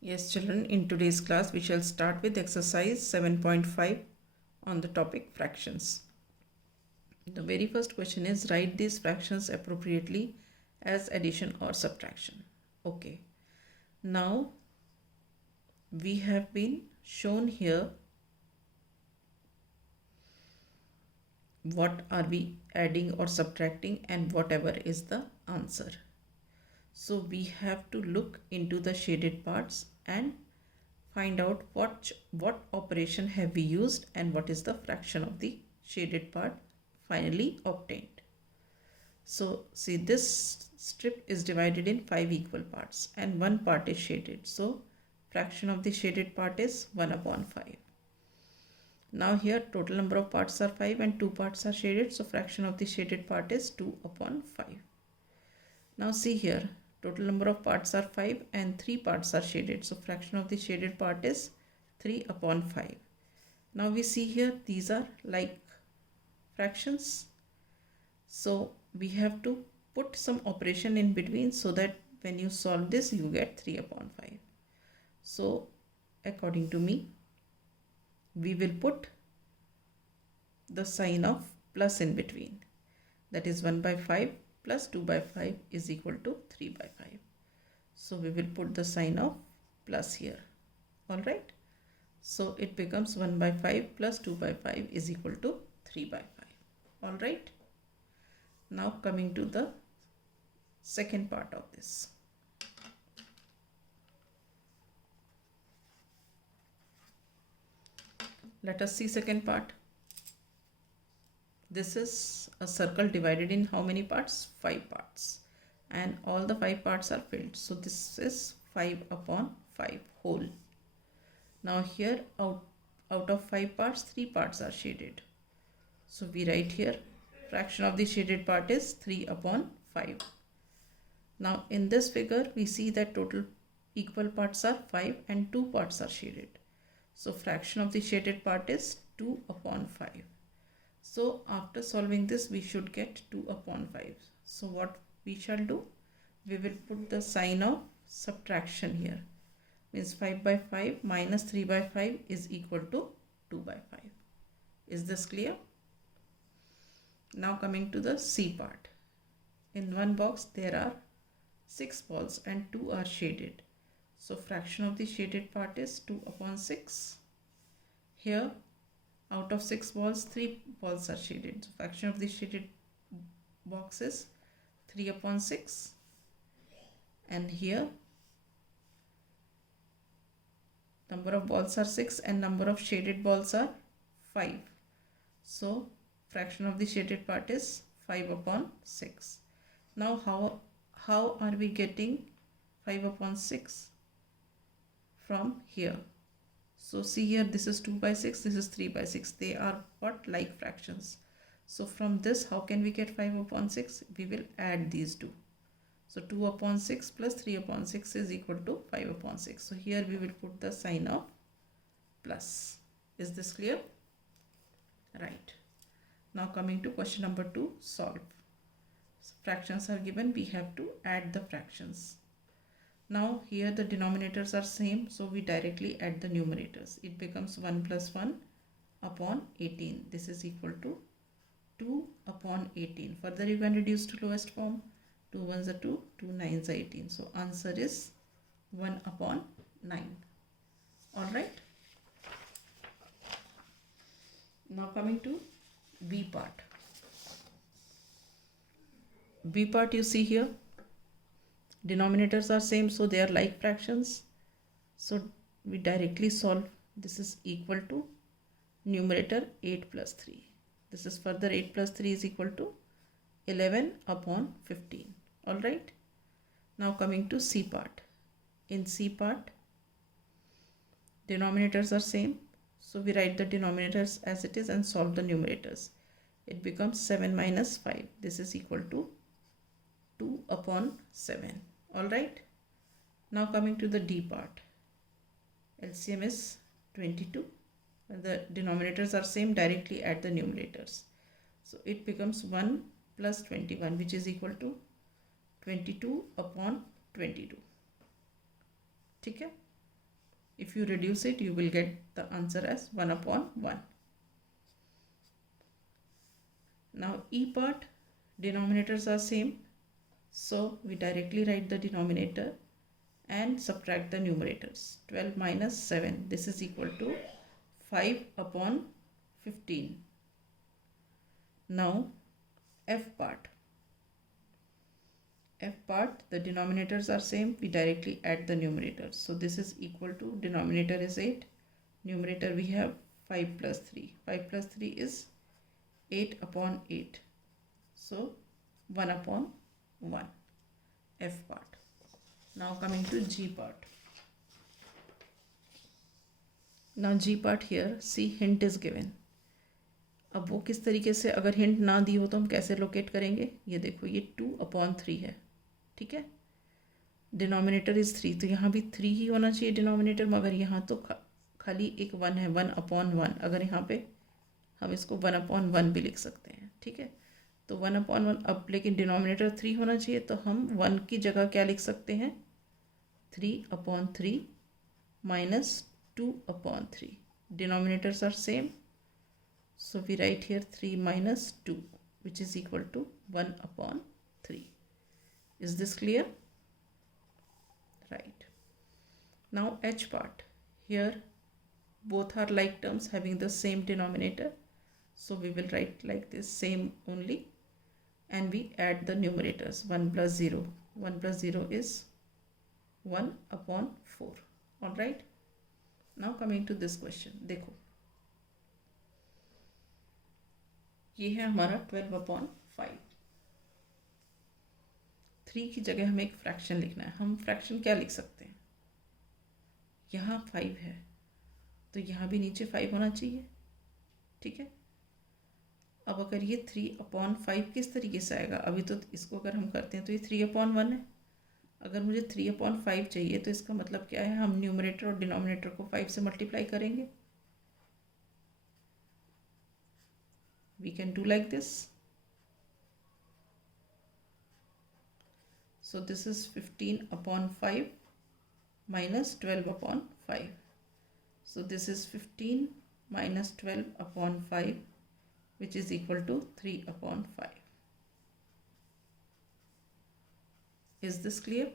Yes, children, in today's class we shall start with exercise 7.5 on the topic fractions. The very first question is write these fractions appropriately as addition or subtraction. Okay, now we have been shown here what are we adding or subtracting and whatever is the answer. So we have to look into the shaded parts and find out what operation have we used and what is the fraction of the shaded part finally obtained. So see, this strip is divided in 5 equal parts and one part is shaded. So fraction of the shaded part is 1 upon 5. Now here total number of parts are 5 and 2 parts are shaded. So fraction of the shaded part is 2 upon 5. Now see here, total number of parts are 5 and 3 parts are shaded. So fraction of the shaded part is 3 upon 5. Now we see here these are like fractions. So we have to put some operation in between so that when you solve this you get 3 upon 5. So according to me, we will put the sign of plus in between. That is 1 by 5 plus 2 by 5 is equal to 3 by 5. So we will put the sign of plus here. Alright. So it becomes 1 by 5 plus 2 by 5 is equal to 3 by 5. Alright. Now coming to the second part of this. Let us see second part. This is a circle divided in how many parts? 5 parts. And all the 5 parts are filled. So this is 5 upon 5 whole. Now here out of 5 parts, 3 parts are shaded. So we write here fraction of the shaded part is 3 upon 5. Now in this figure we see that total equal parts are 5 and 2 parts are shaded. So fraction of the shaded part is 2 upon 5. So after solving this we should get 2 upon 5. So what we shall do? We will put the sign of subtraction here. Means 5 by 5 minus 3 by 5 is equal to 2 by 5. Is this clear? Now coming to the C part. In one box there are 6 balls and 2 are shaded. So fraction of the shaded part is 2 upon 6. Here out of 6 balls, 3 balls are shaded. So fraction of the shaded box is 3 upon 6. And here number of balls are 6 and number of shaded balls are 5. So fraction of the shaded part is 5 upon 6. Now how are we getting 5 upon 6 from here? So see here, this is 2 by 6, this is 3 by 6. They are what? Like fractions. So from this, how can we get 5 upon 6? We will add these two. So 2 upon 6 plus 3 upon 6 is equal to 5 upon 6. So here we will put the sign of plus. Is this clear? Right. Now coming to question number 2, solve. So fractions are given, we have to add the fractions. Now here the denominators are same, so we directly add the numerators. It becomes 1 plus 1 upon 18. This is equal to 2 upon 18. Further you can reduce to lowest form. 2 ones are 2, 2 nines are 18. So answer is 1 upon 9. Alright. Now coming to B part. B part you see here. Denominators are same, so they are like fractions. So we directly solve. This is equal to numerator 8 plus 3. This is further 8 plus 3 is equal to 11 upon 15. Alright. Now coming to C part. In C part, denominators are same. So we write the denominators as it is and solve the numerators. It becomes 7 minus 5. This is equal to 2 upon 7. Alright. Now coming to the D part. LCM is 22. The denominators are same, directly add the numerators. So it becomes 1 plus 21, which is equal to 22 upon 22. ठीक है. If you reduce it, you will get the answer as 1 upon 1. Now e part, denominators are same, so we directly write the denominator and subtract the numerators. 12 minus 7, this is equal to 5 upon 15. Now f part, the denominators are same, we directly add the numerators. So this is equal to, denominator is 8, numerator we have 5 plus 3. 5 plus 3 is 8 upon 8. So 1 upon 1, f part. Now coming to g part. Now g part here, see hint is given. अब वो किस तरीके से, अगर hint ना दी हो तो हम कैसे लोकेट करेंगे? ये देखो, ये 2 अपॉन 3 है, ठीक है। डिनोमिनेटर इज़ 3, तो यहाँ भी 3 ही होना चाहिए डिनोमिनेटर, मगर यहाँ तो खाली एक 1 है, 1 अपॉन 1। अगर यहाँ पे हम इसको 1 अपॉन 1 भी लिख सकते हैं, ठीक है। तो 1 अपॉन 1, अब लेकिन डिनोमिनेटर 3 होना चाहिए, तो हम 1 की जगह क्या लिख सकते हैं? 3 upon 3 minus 2 upon 3. Denominators are same, so we write here 3 minus 2, which is equal to 1 upon 3. Is this clear? Right. Now h part. Here both are like terms having the same denominator, so we will write like this, same only, and we add the numerators. 1 plus 0. 1 plus 0 is 1 upon 4. All right. Now coming to this question, देखो ये है हमारा 12 upon 5. 3 की जगह हमें एक fraction लिखना है. हम फ्रैक्शन क्या लिख सकते हैं? यहाँ 5 है तो यहाँ भी नीचे 5 होना चाहिए, ठीक है। अब अगर ये 3 अपॉन 5 किस तरीके से आएगा? अभी तो इसको अगर हम करते हैं तो ये 3 अपॉन 1 है. अगर मुझे 3 अपॉन 5 चाहिए तो इसका मतलब क्या है? हम न्यूमरेटर और डिनोमिनेटर को 5 से मल्टीप्लाई करेंगे. We can do like this. So this is 15 upon 5 minus 12 upon 5. So this is 15 minus 12 upon 5, which is equal to 3 upon 5. Is this clear?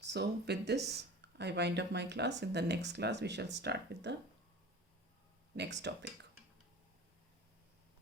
So with this, I wind up my class. In the next class, we shall start with the next topic.